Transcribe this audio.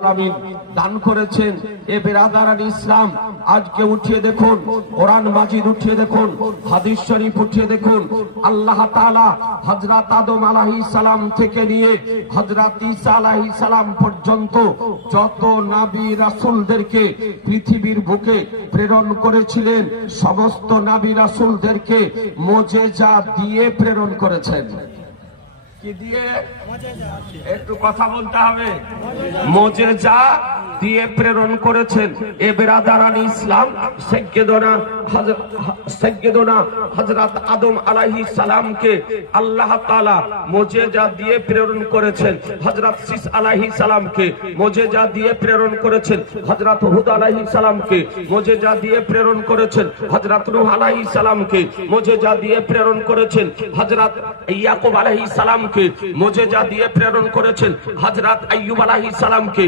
আলামিন দান করেছেন। এ বেরাদারান ইসলাম, আজকে উঠিয়ে দেখুন কোরআন মাজিদ, উঠিয়ে দেখুন হাদিস শরীফ, উঠিয়ে দেখুন আল্লাহ তাআলা হযরত আদম আলাইহিস সালাম থেকে নিয়ে হযরত ঈসা আলাইহিস সালাম পর্যন্ত যত নবী রাসূলদেরকে পৃথিবীর বুকে প্রেরণ করেছিলেন, সমস্ত নবী রাসূলদেরকে মুজিজা দিয়ে প্রেরণ করেছেন। কি দিয়ে? একটু কথা বলতে হবে। মুজিজা দিয়ে প্রেরণ করেছেন। এ বেরাদারান ইসলাম, সাইয়্যিদুনা হযরত আদম আলাইহিস সালামকে আল্লাহ তাআলা মুজিজা দিয়ে প্রেরণ করেছেন। হযরত শীস আলাইহিস সালামকে মুজিজা দিয়ে প্রেরণ করেছেন। হযরত হুদ আলাইহিস সালামকে মুজিজা দিয়ে প্রেরণ করেছেন। হযরত নূহ আলাইহিস সালামকে মুজিজা দিয়ে প্রেরণ করেছেন। হযরত ইয়াকুব আলাইহিস সালামকে মুজিজা দিয়ে প্রেরণ করেছেন। হযরত আইয়ুব আলাইহিস সালামকে